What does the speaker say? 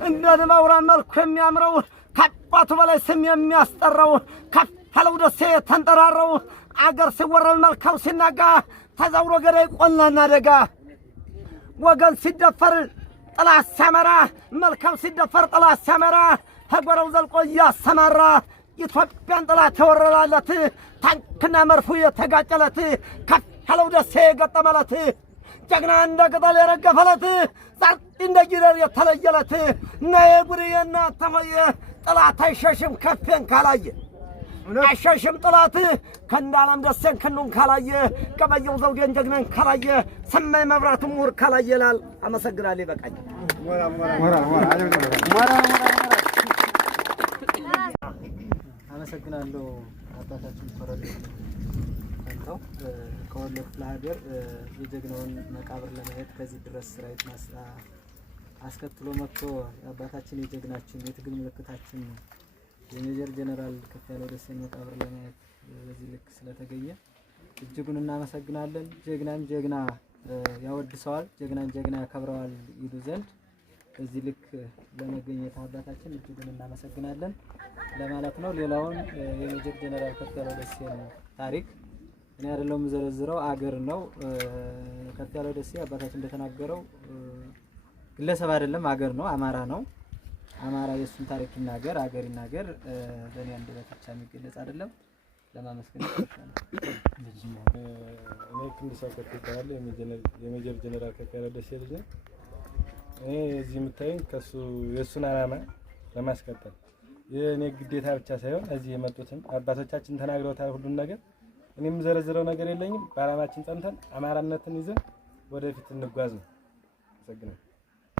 እንደነ ማውራ መልኩ የሚያምረው ከአባቱ በላይ ስም የሚያስጠራው ከፈለው ደሴ ተንጠራራው አገር ሲወረል መልካው ሲናጋ ተዛውሮ ገዳይ ቆላና ደጋ ወገን ሲደፈር ጠላት ሲያመራ መልካው ሲደፈር ጠላት ሲያመራ ሀገራው ዘልቆ ያሰማራ ኢትዮጵያን ጠላት ተወረራለት ታንክና መርፉ የተጋጨለት ከፈለው ደሴ ገጠመለት ጀግና እንደ ቅጠል የረገፈለት ዛር እንደ ጊደር የተለየለት ነይ ጉሪና ተፈየ ጠላት አይሸሽም ከፈን ካላየ አይሸሽም ጠላት ከእንዳለም ደሴን ክንዱን ካላየ ቀበየው ዘውዴን ጀግናን ካላየ ሰማይ መብራቱ ሙር ካላየ ይላል። አመሰግናለሁ። ይበቃኝ። አመሰግናለሁ። አባታችን ፈረደ አንተው ከወሎ ክፍለ ሀገር የጀግናውን መቃብር ለማየት ከዚህ ድረስ ስራይት ማስራ አስከትሎ መጥቶ አባታችን የጀግናችን የትግል ምልክታችን የሜጀር ጀነራል ከፍያለው ደሴን መቃብር ለማየት በዚህ ልክ ስለተገኘ እጅጉን እናመሰግናለን። ጀግናን ጀግና ያወድሰዋል፣ ጀግናን ጀግና ያከብረዋል ይሉ ዘንድ በዚህ ልክ ለመገኘት አባታችን እጅጉን እናመሰግናለን ለማለት ነው። ሌላውን የሜጀር ጀነራል ከፍያለው ደሴን ታሪክ እኔ አይደለም ዘረዝረው አገር ነው። ከፍያለው ደሴ አባታችን እንደተናገረው ግለሰብ አይደለም አገር ነው፣ አማራ ነው። አማራ የሱን ታሪክ ይናገር አገር ይናገር በእኔ አንድ ብቻ የሚገለጽ አይደለም። ለማመስገን ይችላል። እኔ ክንድሰው ከተባለ የሜጀር ጀነራል ከፍያለው ደሴ ልጅ ነኝ። እኔ እዚህ የምታዩኝ ከሱ የሱን ዓላማ ለማስቀጠል የኔ ግዴታ ብቻ ሳይሆን እዚህ የመጡትን አባቶቻችን ተናግረውታል ሁሉን ነገር። እኔም ዘረዝረው ነገር የለኝም። በዓላማችን ጸንተን አማራነትን ይዘን ወደፊት እንጓዝ ነው። አመሰግናለሁ።